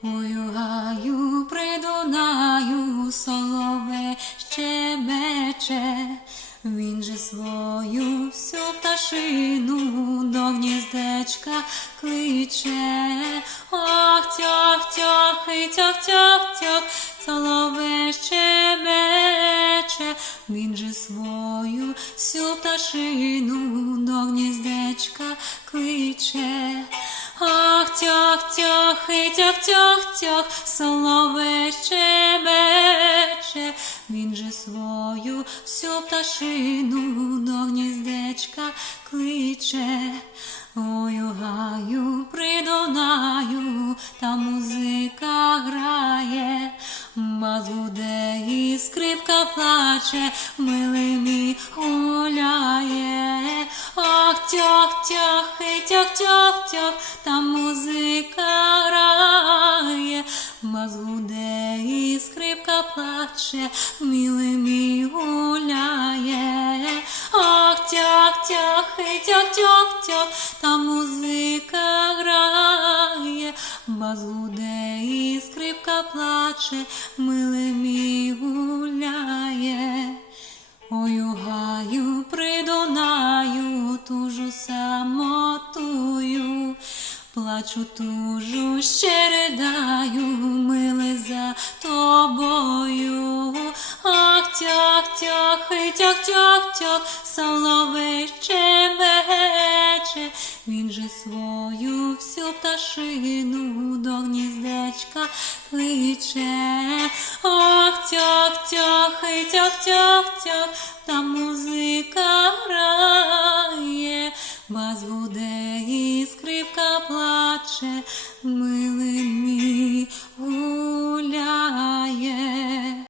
Ой, гаю при Дунаю соловей щебече, він же свою всю пташину до гніздечка кличе. Ох, тьох, тьох, і тьох, тьох, тьох, соловей щебече, він же свою всю пташину до гніздечка кличе. Тьох, тьох, і тьох, тьох, тьох, соловей щебече, він же свою всю пташину до гніздечка кличе. Ой, гаю при Дунаю, та музика грає, бас гуде і скрипка плаче, милий мій гуляє. Тьох, тьох, і тьох, тьох, тьох, та музика грає, бас гуде і скрипка плаче, милий мій гуляє. Ох, тьох, тьох, і тьох, тьох, тьох, та музика грає, бас гуде і скрипка плаче, милий Самотую, плачу тужу, ще ридаю, миле за тобою. Ах, тьох, тьох, і тьох, тьох, тьох, соловей щебече, він же свою всю пташину до гніздечка кличе. Ох, тьох, тьох, і тьох, тьох, тьох, та музика і скрипка плаче, ми